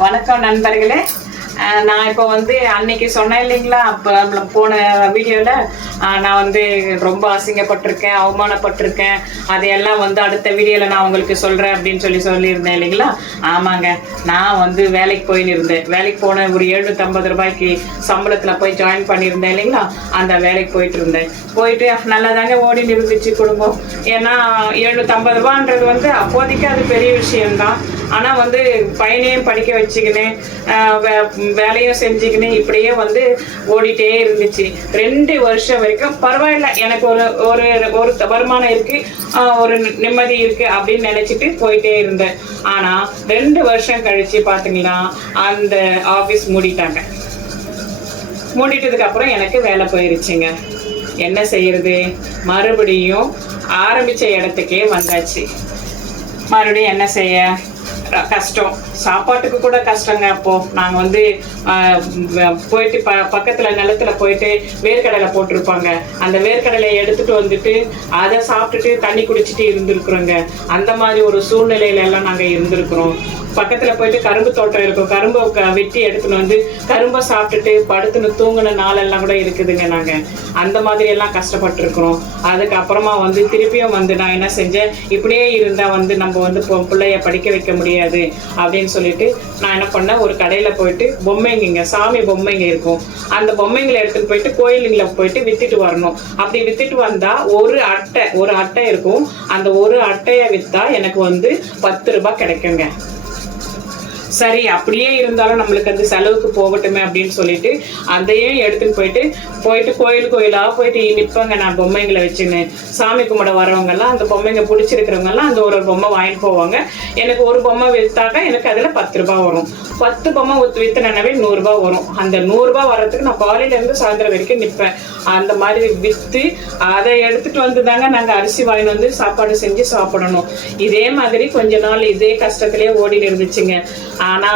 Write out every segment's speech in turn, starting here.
வணக்கம் நண்பர்களே. நான் இப்போ வந்து அன்னைக்கு சொன்னேன் இல்லைங்களா அப்போ போன வீடியோவில் நான் வந்து ரொம்ப அசிங்கப்பட்டிருக்கேன் அவமானப்பட்டிருக்கேன். அதையெல்லாம் வந்து அடுத்த வீடியோவில் நான் உங்களுக்கு சொல்கிறேன் அப்படின்னு சொல்லி சொல்லியிருந்தேன் இல்லைங்களா? ஆமாங்க. நான் வந்து வேலைக்கு போயின்னு இருந்தேன். வேலைக்கு போன ஒரு எழுநூற்றம்பது ரூபாய்க்கு சம்பளத்தில் போய் ஜாயின் பண்ணியிருந்தேன் இல்லைங்களா? அந்த வேலைக்கு போயிட்டு இருந்தேன். போயிட்டு நல்லா தாங்க ஓடின்னு இருந்துச்சு குடும்பம். ஏன்னா எழுநூற்றம்பது ரூபான்றது வந்து அப்போதைக்கு அது பெரிய விஷயம்தான். ஆனால் வந்து பையனையும் படிக்க வச்சுக்கினேன் வே- வேலையும் செஞ்சுக்கினேன் இப்படியே வந்து ஓடிட்டே இருந்துச்சு. ரெண்டு வருஷம் வரைக்கும் பரவாயில்ல எனக்கு ஒரு ஒரு ஒரு வருமானம் இருக்கு ஒரு நிம்மதி இருக்கு அப்படின்னு நினைச்சிட்டு போயிட்டே இருந்தேன். ஆனா ரெண்டு வருஷம் கழிச்சு பாத்தீங்கன்னா அந்த ஆபீஸ் மூடிட்டாங்க. மூடிட்டதுக்கு அப்புறம் எனக்கு வேலை போயிருச்சுங்க. என்ன செய்யறது? மறுபடியும் ஆரம்பிச்ச இடத்துக்கே வந்தாச்சு. மறுபடியும் என்ன செய்ய? கஷ்டம். சாப்பாட்டுக்கு கூட கஷ்டங்க அப்போ. நாங்கள் வந்து ஆஹ், போயிட்டு ப பக்கத்தில் நிலத்துல போயிட்டு வேர்க்கடலை போட்டிருப்பாங்க. அந்த வேர்க்கடலையை எடுத்துட்டு வந்துட்டு அதை சாப்பிட்டுட்டு தண்ணி குடிச்சிட்டு இருந்திருக்கிறோங்க. அந்த மாதிரி ஒரு சூழ்நிலையில எல்லாம் நாங்கள் இருந்திருக்கிறோம். பக்கத்தில் போயிட்டு கரும்பு தோட்டம் இருக்கும். கரும்பை க- வெட்டி எடுத்துன்னு வந்து கரும்பை சாப்பிட்டுட்டு படுத்துன்னு தூங்கின நாளெல்லாம் கூட இருக்குதுங்க நாங்கள் அந்த மாதிரி எல்லாம் கஷ்டப்பட்டிருக்கிறோம். அதுக்கப்புறமா வந்து திருப்பியும் வந்து நான் என்ன செஞ்சேன்? இப்படியே இருந்தால் வந்து நம்ம வந்து பிள்ளைய படிக்க வைக்க முடியாது அப்படின்னு சொல்லிட்டு நான் என்ன பண்ணேன்? ஒரு கடையில் போயிட்டு பொம்மைங்க சாமி பொம்மைங்க இருக்கும். அந்த பொம்மைங்களை எடுத்துட்டு போயிட்டு கோயிலுங்களை போயிட்டு வித்துட்டு வரணும். அப்படி வித்துட்டு வந்தா ஒரு அட்டை ஒரு அட்டை இருக்கும். அந்த ஒரு அட்டையை வித்தா எனக்கு வந்து பத்து ரூபாய் கிடைக்குங்க. சரி அப்படியே இருந்தாலும் நம்மளுக்கு அந்த செலவுக்கு போகட்டுமே அப்படின்னு சொல்லிட்டு அதையும் எடுத்துட்டு போயிட்டு போயிட்டு கோயில் கோயிலாக போயிட்டு நிற்பங்க நான் பொம்மைங்களை வச்சுன்னு. சாமி கும்பிட வரவங்கெல்லாம் அந்த பொம்மைங்க பிடிச்சிருக்கிறவங்க எல்லாம் அந்த ஒரு ஒரு பொம்மை வாங்கிட்டு போவாங்க. எனக்கு ஒரு பொம்மை விற்றாக்கா எனக்கு அதில் பத்து ரூபாய் வரும். பத்து பொம்மை வித்து வித்துனாவே நூறு வரும். அந்த நூறுரூபா வர்றதுக்கு நான் காலையிலேருந்து சாயந்தரம் வரைக்கும் நிற்பேன் அந்த மாதிரி விற்று அதை எடுத்துட்டு வந்து தாங்க நாங்கள் அரிசி வாங்கிட்டு வந்து சாப்பாடு செஞ்சு சாப்பிடணும். இதே மாதிரி கொஞ்ச நாள் இதே கஷ்டத்துலேயே ஓடிட்டு இருந்துச்சுங்க. ஆனா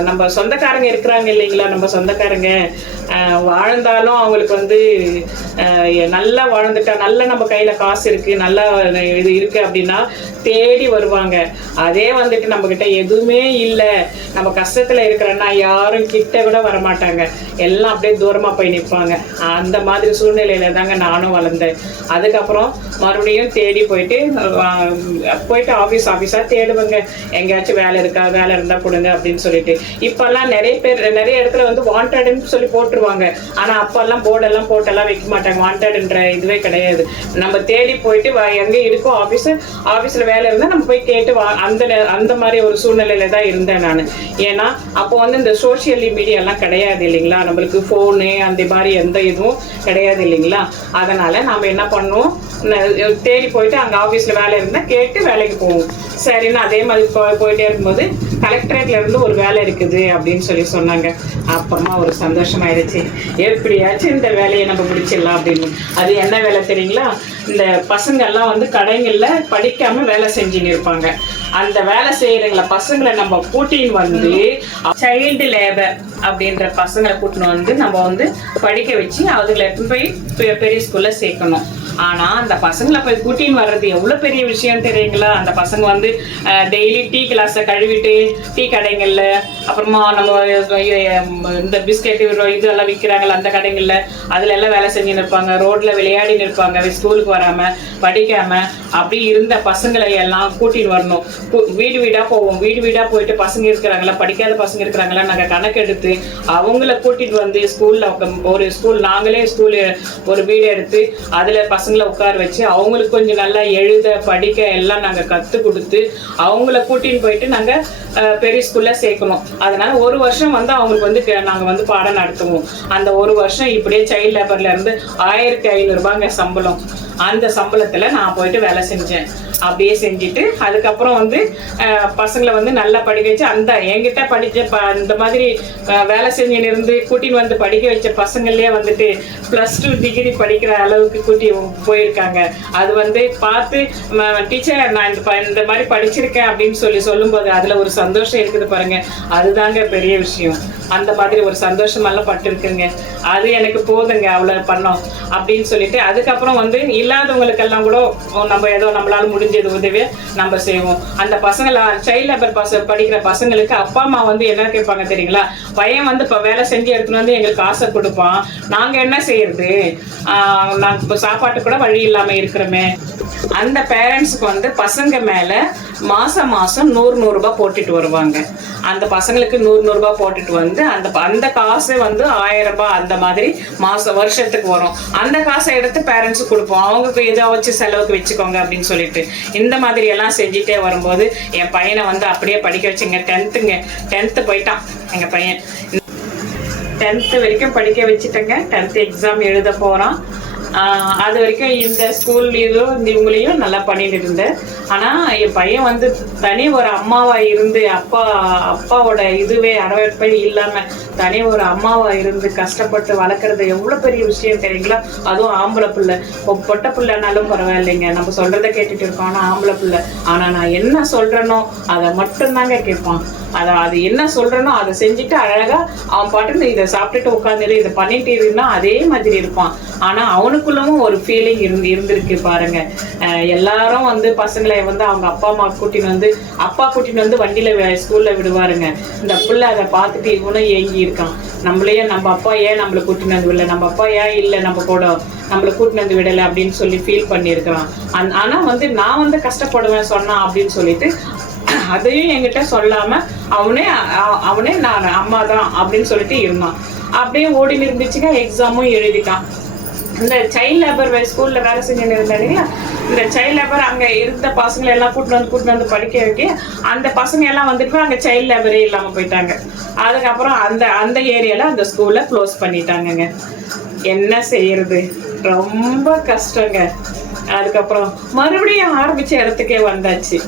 நம்ம சொந்தக்காரங்க இருக்கிறாங்க இல்லைங்களா? நம்ம சொந்தக்காரங்க. வாழ்ந்தாலும் அவங்களுக்கு வந்து நல்லா வாழ்ந்துட்டா நல்லா நம்ம கையில காசு இருக்கு நல்லா இது இருக்கு அப்படின்னா தேடி வருவாங்க. அதே வந்துட்டு நம்ம கிட்ட எதுவுமே இல்லை. நம்ம கஷ்டத்துல இருக்கிறன்னா யாரும் கிட்ட கூட வரமாட்டாங்க. எல்லாம் அப்படியே தூரமா போய் நிற்பாங்க அந்த மாதிரி சூழ்நிலையில தாங்க நானும் வளர்ந்தேன். அதுக்கப்புறம் மறுபடியும் தேடி போயிட்டு போயிட்டு ஆஃபீஸ் ஆஃபீஸாக தேடுவேங்க. எங்கேயாச்சும் வேலை இருக்கா வேலை இருந்தால் கொடுங்க அப்படின்னு சொல்லிட்டு. இப்போல்லாம் நிறைய பேர் நிறைய இடத்துல வந்து வாண்டட்னு சொல்லி போட்டுருவாங்க. ஆனால் அப்போல்லாம் போர்டெல்லாம் போட்டெல்லாம் வைக்க மாட்டாங்க. வாண்டட்ன்ற இதுவே கிடையாது. நம்ம தேடி போயிட்டு வா- எங்க இருக்கோ ஆஃபீஸ் ஆஃபீஸ்ல வேலை இருந்தா நம்ம போய் கேட்டு வா அந்த அந்த மாதிரி ஒரு சூழ்நிலையில தான் இருந்தேன் நான். ஏன்னா அப்போ வந்து இந்த சோஷியல் மீடியா எல்லாம் கிடையாது இல்லைங்களா? நம்மளுக்கு ஃபோனு அந்த மாதிரி எந்த இதுவும் கிடையாது இல்லைங்களா? அதனால நாம என்ன பண்ணுவோம்? ந- தேடி போயிட்டு அங்க ஆபீஸ்ல வேலை இருந்தா கேட்டு வேலைக்கு போவோம். சரின்னு அதே மாதிரி போயிட்டே இருக்கும்போது கலெக்டரேட்ல இருந்து ஒரு வேலை இருக்குது அப்படின்னு சொல்லி சொன்னாங்க. அப்புறமா ஒரு சந்தோஷம் ஆயிடுச்சு எப்படியாச்சும் இந்த வேலையை நம்ம பிடிச்சிடலாம் அப்படின்னு. அது என்ன வேலை தெரியுங்களா? இந்த பசங்க எல்லாம் வந்து கடைகள்ல படிக்காம வேலை செஞ்சுன்னு இருப்பாங்க. அந்த வேலை செய்யறவங்கள பசங்களை நம்ம கூட்டின்னு வந்து சைல்டு லேபர் அப்படின்ற பசங்களை கூட்டின்னு வந்து நம்ம வந்து படிக்க வச்சு அதுங்களை எடுத்துன்னு போய் பெரிய ஸ்கூல்ல சேர்க்கணும். ஆனா அந்த பசங்களை போய் கூட்டின்னு வர்றது எவ்வளவு பெரிய விஷயம் தெரியுங்களா? அந்த பசங்க வந்து டெய்லி டீ கிளாஸை கழுவிட்டு டீ கடைங்கள்ல அப்புறமா நம்ம இந்த பிஸ்கெட் இதெல்லாம் விற்கிறாங்கல்ல அந்த கடைங்கள்ல அதுல எல்லாம் வேலை செஞ்சு நிற்பாங்க ரோட்ல விளையாடி நிற்பாங்க ஸ்கூலுக்கு வராம படிக்காம அப்படி இருந்த பசங்களை எல்லாம் கூட்டிட்டு வரணும். வீடு வீடா போவோம். வீடு வீடா போயிட்டு பசங்க இருக்கிறாங்களா படிக்காத பசங்க இருக்கிறாங்களா நாங்க கணக்கு எடுத்து அவங்கள கூட்டிட்டு வந்து ஸ்கூல்ல ஒரு ஸ்கூல் நாங்களே ஸ்கூல் ஒரு வீடு எடுத்து அதுல பசங்களை உட்கார வச்சு அவங்களுக்கு கொஞ்சம் நல்லா எழுத படிக்க எல்லாம் நாங்க கத்து கொடுத்து அவங்கள கூட்டின்னு போயிட்டு நாங்க பெரிய ஸ்கூல்ல சேர்க்கணும். அதனால ஒரு வருஷம் வந்து அவங்களுக்கு வந்து நாங்கள் நாங்க வந்து பாடம் நடத்துவோம். அந்த ஒரு வருஷம் இப்படியே சைல்ட் லேபர்ல இருந்து ஆயிரத்தி ஐநூறு ரூபாங்க சம்பளம். அந்த சம்பளத்துல நான் போயிட்டு வேலை செஞ்சேன். அப்படியே செஞ்சுட்டு அதுக்கப்புறம் வந்து பசங்களை வந்து நல்லா படிக்க வச்சு அந்த என்கிட்ட படித்த ப இந்த மாதிரி வேலை செஞ்சுன்னு இருந்து கூட்டின்னு வந்து படிக்க வச்ச பசங்களே வந்துட்டு ப்ளஸ் டூ டிகிரி படிக்கிற அளவுக்கு கூட்டி போயிருக்காங்க. அது வந்து பார்த்து டீச்சர் நான் இந்த ப- இந்த மாதிரி படிச்சிருக்கேன் அப்படின்னு சொல்லி சொல்லும்போது அதில் ஒரு சந்தோஷம் இருக்குது பாருங்க. அதுதாங்க பெரிய விஷயம். அந்த மாதிரி ஒரு சந்தோஷமெல்லாம் பட்டிருக்குங்க. அது எனக்கு போதுங்க அவ்வளோ பண்ணோம் அப்படின்னு சொல்லிட்டு அதுக்கப்புறம் வந்து இல்லாதவங்களுக்கெல்லாம் கூட நம்ம ஏதோ நம்மளால முடிஞ்ச முடிஞ்சது உதவியை நம்ம செய்வோம். அந்த பசங்களை சைல்ட் லேபர் பச படிக்கிற பசங்களுக்கு அப்பா அம்மா வந்து என்ன கேட்பாங்க தெரியுங்களா? பையன் வந்து இப்போ வேலை செஞ்சு எடுத்துன்னு வந்து எங்களுக்கு காசை கொடுப்பான். நாங்கள் என்ன செய்யறது? நாங்கள் இப்போ சாப்பாட்டு கூட வழி இல்லாமல் இருக்கிறோமே. அந்த பேரண்ட்ஸுக்கு வந்து பசங்க மேலே மாதம் மாதம் நூறு நூறுரூபா போட்டுட்டு வருவாங்க. அந்த பசங்களுக்கு நூறு நூறுரூபா போட்டுட்டு வந்து அந்த அந்த காசு வந்து ஆயிரம் ரூபாய் அந்த மாதிரி மாதம் வருஷத்துக்கு வரும். அந்த காசை எடுத்து பேரண்ட்ஸுக்கு கொடுப்போம். அவங்க ஏதோ வச்சு செலவுக்கு வச்சுக்கோங்க அப்படின்னு சொல்லிட்டு. இந்த மாதிரி எல்லாம் செஞ்சுட்டே வரும்போது என் பையனை வந்து அப்படியே படிக்க வச்சுங்க. டென்த்துங்க டென்த்து போயிட்டான் எங்கள் பையன். டென்த்து வரைக்கும் படிக்க வச்சுட்டேங்க. டென்த்து எக்ஸாம் எழுத போகிறான் அது வரைக்கும் இந்த ஸ்கூல்லையும் இந்த இவங்களையும் நல்லா பண்ணிட்டு இருந்தேன். ஆனால் என் பையன் வந்து தனி ஒரு அம்மாவா இருந்து அப்பா அப்பாவோட இதுவே அரவேற்பை இல்லாமல் தனி ஒரு அம்மாவா இருந்து கஷ்டப்பட்டு வளர்க்குறது எவ்வளோ பெரிய விஷயம் தெரியுங்களா? அதுவும் ஆம்பளை பிள்ளை. இப்போ பொட்டை பிள்ளைனாலும் பரவாயில்லைங்க. நம்ம சொல்கிறத கேட்டுட்டு இருக்கோம். ஆனால் ஆம்பளை பிள்ளை. ஆனால் நான் என்ன சொல்கிறேனோ அதை மட்டும்தாங்க கேட்பான். அதை அது என்ன சொல்கிறேனோ அதை செஞ்சுட்டு அழகாக அவன் பாட்டுன்னு இதை சாப்பிட்டுட்டு உட்காந்துரு இதை பண்ணிட்டு இருந்தா அதே மாதிரி இருப்பான். ஆனால் அவனுக்குள்ளவும் ஒரு ஃபீலிங் இருந்து இருந்திருக்கு பாருங்க. எல்லாரும் வந்து பசங்களை பிள்ளைய வந்து அவங்க அப்பா அம்மா கூட்டின்னு வந்து அப்பா கூட்டின்னு வந்து வண்டியில் ஸ்கூலில் விடுவாருங்க. இந்த பிள்ளை அதை பார்த்துட்டு இவனும் ஏங்கி இருக்கான். நம்மளையே நம்ம அப்பா ஏன் நம்மளை கூட்டின்னு வந்து விடல? நம்ம அப்பா ஏன் இல்லை? நம்ம கூட நம்மளை கூட்டின்னு வந்து விடலை அப்படின்னு சொல்லி ஃபீல் பண்ணியிருக்கிறான். அந் ஆனால் வந்து நான் வந்து கஷ்டப்படுவேன் சொன்னான் அப்படின்னு சொல்லிட்டு அதையும் என்கிட்ட சொல்லாம அவனே அவனே நான் அம்மா தான் அப்படின்னு சொல்லிட்டு இருந்தான். அப்படியே ஓடி நிரம்பிச்சுங்க எக்ஸாமும் எழுதிட்டான். இந்த சைல்ட் லேபர் ஸ்கூல்ல வேலை செஞ்சுன்னு இருந்தாருங்களா இந்த சைல்ட் லேபர் அங்க இருந்த பசங்களை எல்லாம் கூட்டிட்டு வந்து கூட்டிட்டு வந்து படிக்க வைக்க அந்த பசங்க எல்லாம் வந்துட்டு அங்க சைல்ட் லேபரே இல்லாம போயிட்டாங்க. அதுக்கப்புறம் அந்த அந்த ஏரியால அந்த ஸ்கூல்ல க்ளோஸ் பண்ணிட்டாங்கங்க. என்ன செய்யறது? ரொம்ப கஷ்டங்க. அதுக்கப்புறம் மறுபடியும் ஆரம்பிச்ச இடத்துக்கே வந்தாச்சு.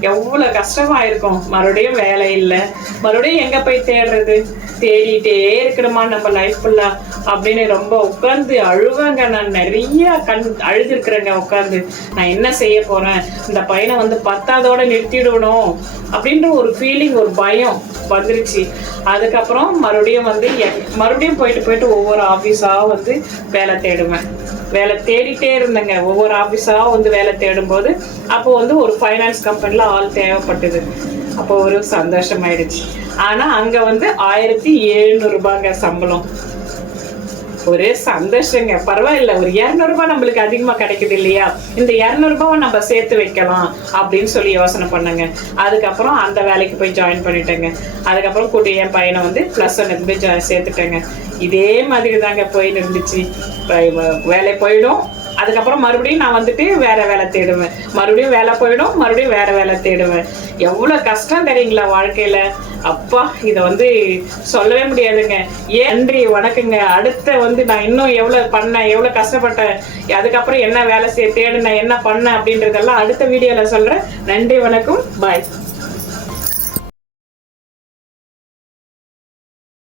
எவ்வளோ கஷ்டமா இருக்கும். மறுபடியும் வேலை இல்லை. மறுபடியும் எங்க போய் தேடுறது? தேடிட்டே இருக்கணுமா நம்ம லைஃப் ஃபுல்லா அப்படின்னு ரொம்ப உட்கார்ந்து அழுவாங்க நான். நிறைய கண் அழுதுருக்குறேங்க உட்கார்ந்து. நான் என்ன செய்ய போறேன்? இந்த பையனை வந்து பத்தாதோட நிறுத்திடணும் அப்படின்ற ஒரு ஃபீலிங் ஒரு பயம் வந்துருச்சு. அதுக்கப்புறம் மறுபடியும் வந்து மறுபடியும் போயிட்டு போயிட்டு ஒவ்வொரு ஆஃபீஸாக வந்து வேலை தேடுவேன். வேலை தேடிட்டே இருந்தேங்க. ஒவ்வொரு ஆஃபீஸாக வந்து வேலை தேடும்போது அப்போ வந்து ஒரு ஃபைனான்ஸ் கம்பெனியில் ஆள் தேவைப்பட்டது. அப்போ ஒரு சந்தோஷமாயிடுச்சு. ஆனால் அங்கே வந்து ஆயிரத்தி எழுநூறுபாங்க சம்பளம். ஒரே சந்தோஷங்க. பரவாயில்ல ஒரு இரநூறுபா நம்மளுக்கு அதிகமா கிடைக்குது இல்லையா? இந்த இரநூறுபாவை நம்ம சேர்த்து வைக்கலாம் அப்படின்னு சொல்லி யோசனை பண்ணுங்க. அதுக்கப்புறம் அந்த வேலைக்கு போய் ஜாயின் பண்ணிட்டேங்க. அதுக்கப்புறம் கூட்டி என் பையனை வந்து ப்ளஸ் ஒன்னுக்கு போய் ஜா சேர்த்துட்டேங்க. இதே மாதிரி தாங்க போயின்னு இருந்துச்சு. வேலை போயிடும். அதுக்கப்புறம் மறுபடியும் நான் வந்துட்டு வேற வேலை தேடுவேன். மறுபடியும் வேலை போயிடும் மறுபடியும் வேற வேலை தேடுவேன். எவ்வளோ கஷ்டம் தெரியுங்களா வாழ்க்கையில? அப்பா இதை வந்து சொல்லவே முடியாதுங்க. ஏன் நன்றி வணக்கங்க. அடுத்த வந்து நான் இன்னும் எவ்வளோ பண்ணேன் எவ்வளோ கஷ்டப்பட்டேன் அதுக்கப்புறம் என்ன வேலை செய்ய தேடினேன் என்ன பண்ணேன் அப்படின்றதெல்லாம் அடுத்த வீடியோவில் சொல்கிறேன் நன்றி வணக்கம். பாய்